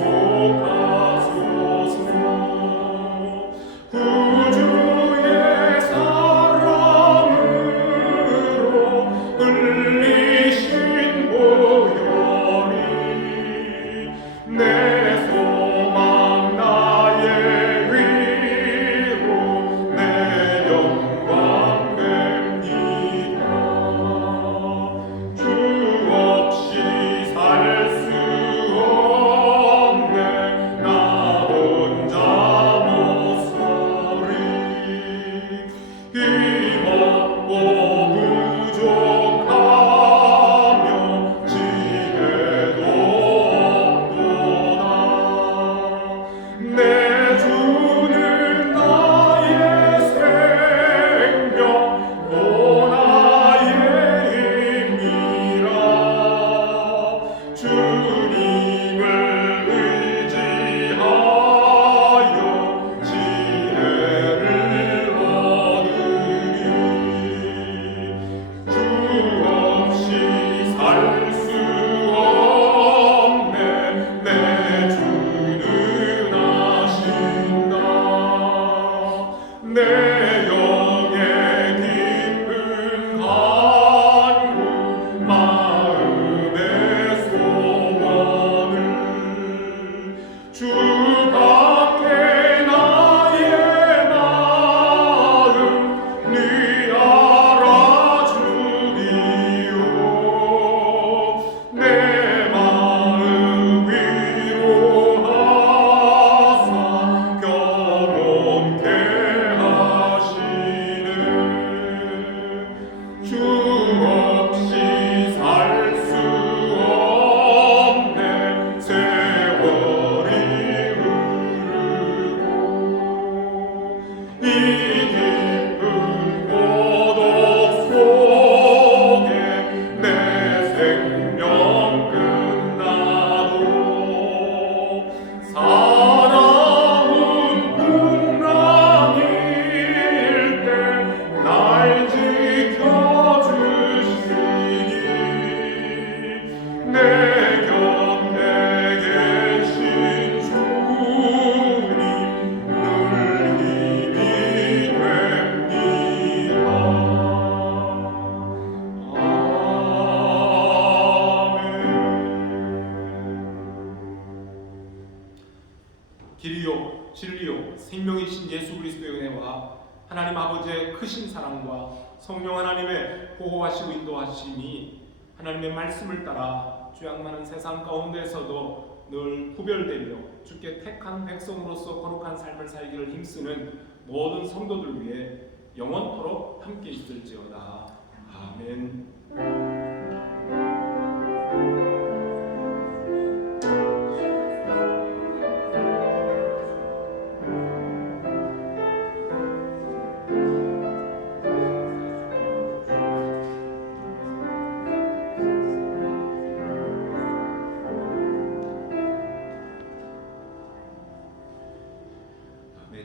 길이요 진리요 생명이신 예수 그리스도의 은혜와 하나님 아버지의 크신 사랑과 성령 하나님의 보호하시고 인도하심이 하나님의 말씀을 따라 죄악 많은 세상 가운데서도 늘 구별되며 주께 택한 백성으로서 거룩한 삶을 살기를 힘쓰는 모든 성도들 위해 영원토록 함께 있을지어다. 아멘. 아멘.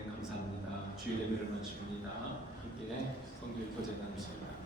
감사합니다. 주일 예배를 마칩니다. 함께 성도 일터제 나누시기 바랍니다.